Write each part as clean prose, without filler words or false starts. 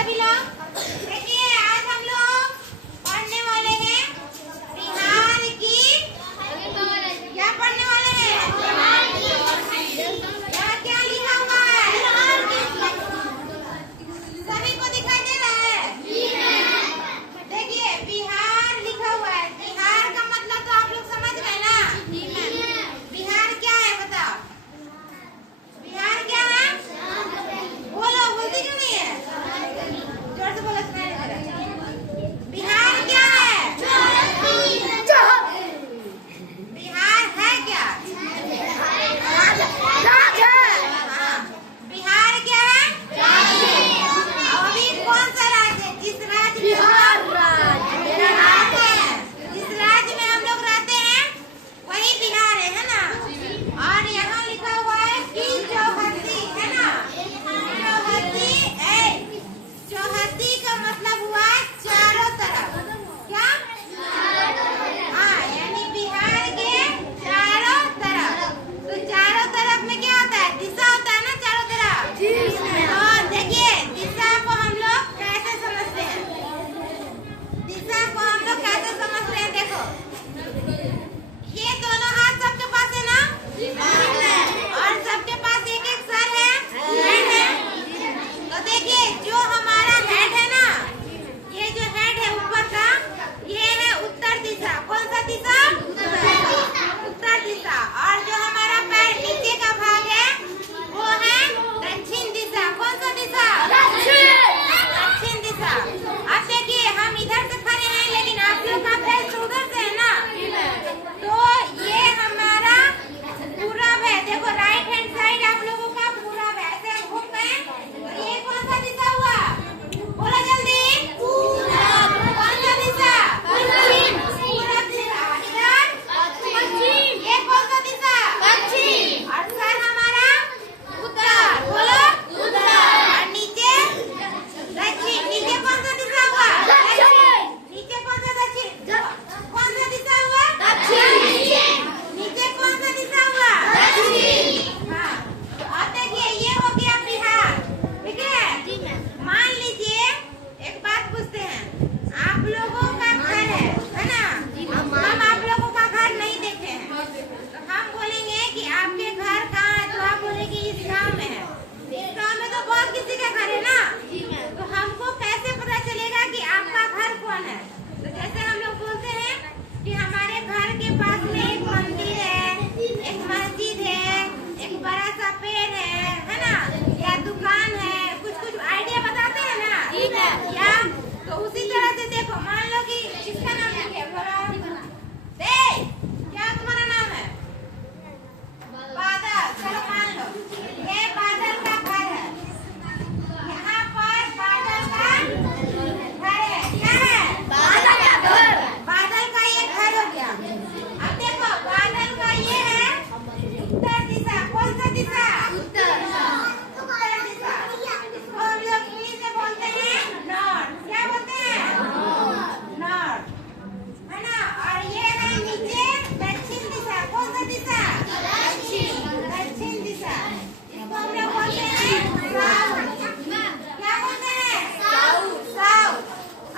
सभी लोग। देखिए आज हम लोग पढ़ने वाले हैं बिहार की, क्या पढ़ने वाले हैं? यहाँ क्या लिखा हुआ है? सभी को दिखाई दे रहा है? देखिए बिहार लिखा हुआ है। बिहार का मतलब तो आप लोग समझ गए ना? बिहार क्या है बताओ? बिहार क्या है? बोलो, बोलती क्यों नहीं है? जोर से बोलो, सुनाई दे रहा है। बिहार क्या है? बिहार है क्या? हाँ, बिहार क्या है? अभी कौन सा राज्य है? जिस राज्य में जिस राज्य में हम लोग रहते हैं वही बिहार है ना? और यहाँ लिखा हुआ है कि चौहद्दी है ना? चौहद्दी का मतलब हुआ चारों तरफ। क्या? हाँ, यानी बिहार के चारों तरफ। तो चारों तरफ में क्या होता है? दिशा होता है ना चारों तरफ। तो देखिए दिशा को हम लोग कैसे समझते हैं? दिशा को हम लोग कैसे समझते हैं? देखो, ये दोनों हाथ सबके पास है ना? और सबके पास एक एक सर है, हेड है। तो देखिए जो हमारा हेड है ना, ये जो हेड है ऊपर का, ये है उत्तर दिशा। कौन सा दिशा? उत्तर दिशा। और जो हमारा पैर नीचे का भाग है वो है दक्षिण दिशा। कौन सा दिशा? दक्षिण दिशा। अब देखिए हम इधर से खड़े हैं लेकिन आप लोग का पैर उधर से है ना? तो ये हमारा पूरब है। देखो राइट हैंड साइड आप लोगों का पूरब है। ऐसे हम घूम गए तो ये कौन सा दिशा हुआ? बोलो जल्दी। कौन सा दिशा? पूरब दिशा। इधर ये कौन सा दिशा? और सर हमारा उत्तर। बोलो और नीचे दक्षिण। नीचे कौन सा दिशा हुआ? नीचे कौन सा? दक्षिण। कौन सा दिशा हुआ? नीचे कौन सा दिशा हुआ? हाँ, तो अब देखिए ये हो गया बिहार। ठीक है? मान लीजिए एक बात पूछते हैं, आप लोगों का घर है ना? हम आप लोगों का घर नहीं देखे हैं, तो हम बोलेंगे कि आपके घर कहाँ है? तो आप बोलेंगे इस गांव में है। इस गांव में तो बहुत किसी का घर है ना? तो हमको कैसे पता चलेगा कि आपका घर कौन है? तो जैसे हम लोग बोलते हैं कि हमारे घर के पास में एक मंदिर है, एक मस्जिद है, एक बड़ा सा पेड़ है ना? या दुकान है, कुछ आइडिया बताते हैं ना? या तो उसी तरह से देखो, मान लो कि किसका नाम है? क्या तुम्हारा नाम है? बादल। चलो मान लो ये बादल का घर है। यहाँ पर बादल का घर है। क्या है? बादल का ये घर हो गया। अब देखो बादल का ये है उत्तर दिशा। कौन सा दिशा? उत्तर दिशा। इसको हम लोग इंग्लिश में बोलते हैं नॉर्थ। क्या बोलते हैं? नॉर्थ, है ना? और ये है नीचे दक्षिण दिशा। कौन सा दिशा? दक्षिण दिशा। इसको हम लोग बोलते हैं साउथ। क्या बोलते हैं? साउथ।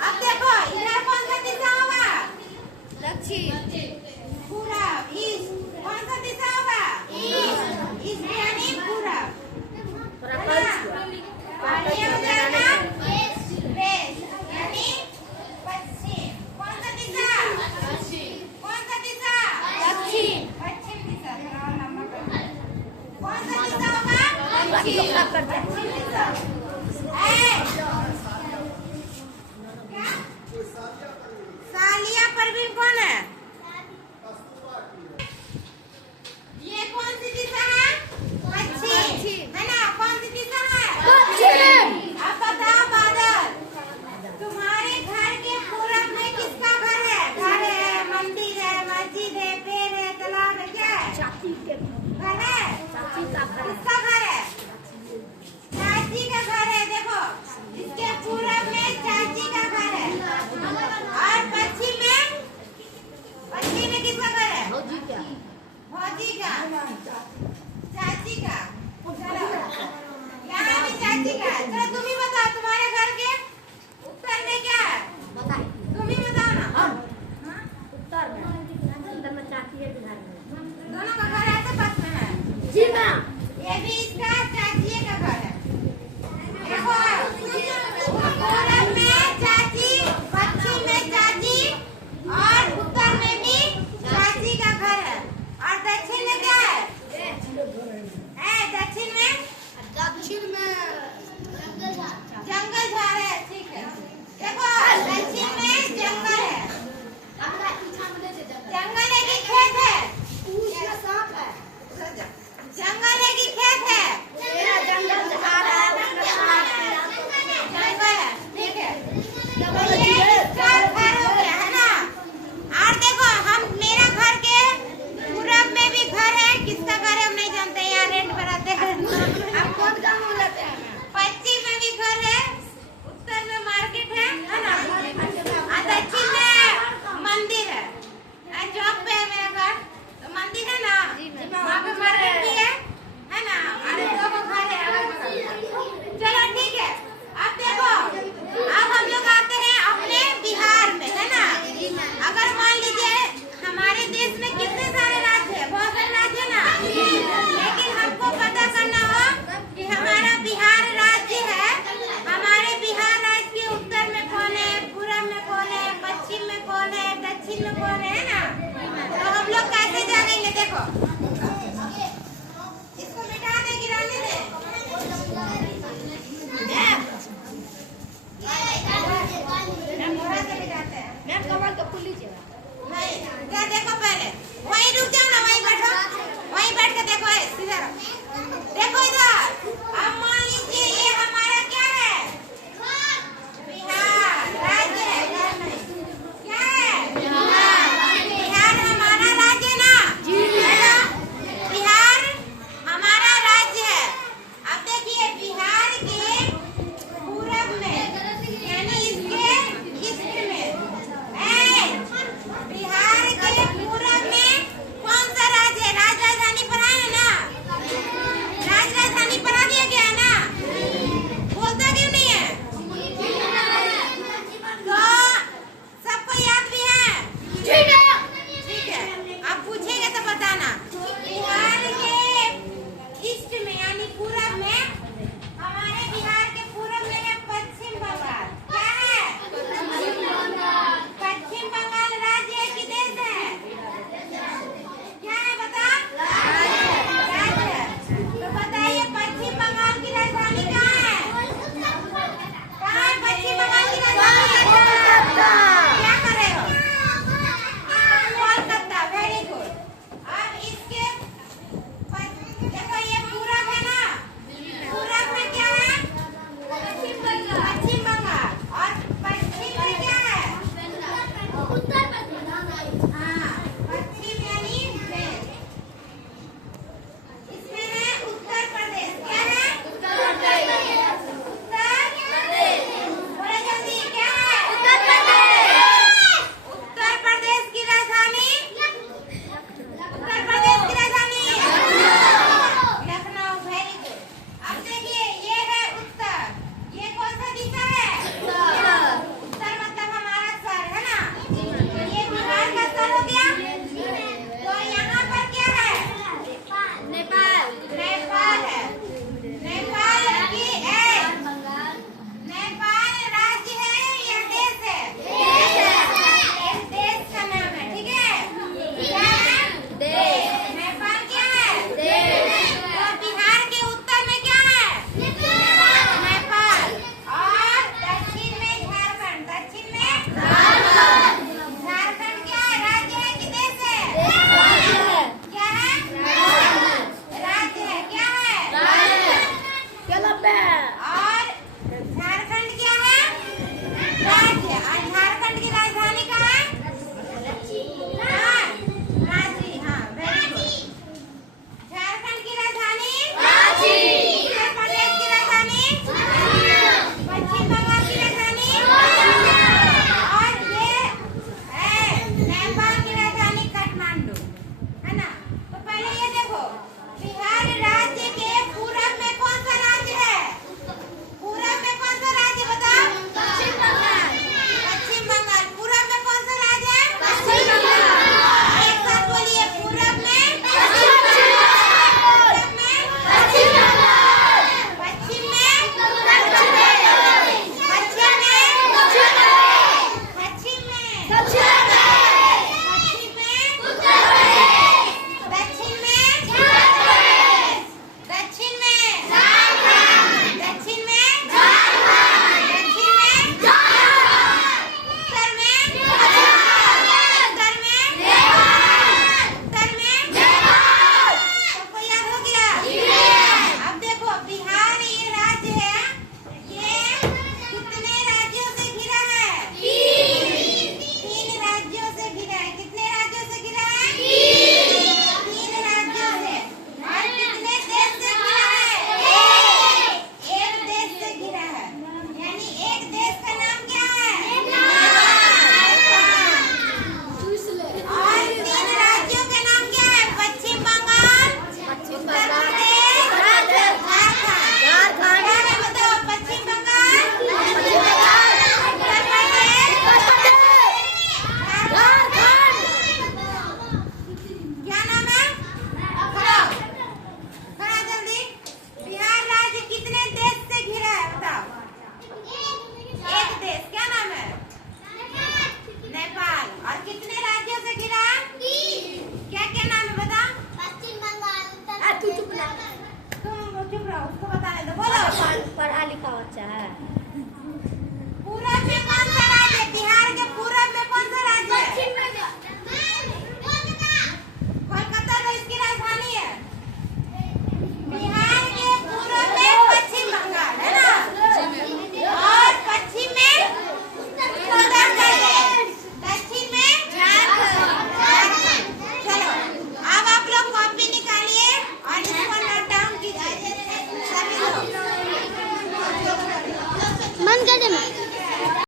अब देखो इधर कौन सा दिशा होगा? पूरब। ईस्ट। कौन सा दिशा होगा? ईस्ट यानी पूरब। और ये हो जाएगा वेस्ट यानी पश्चिम। कौन सा दिशा? कौन सा दिशा? पश्चिम दिशा। थोड़ा और लंबा कर दो। कौन सा दिशा होगा? पश्चिम दिशा। क्या? सालिया परवीन कौन है?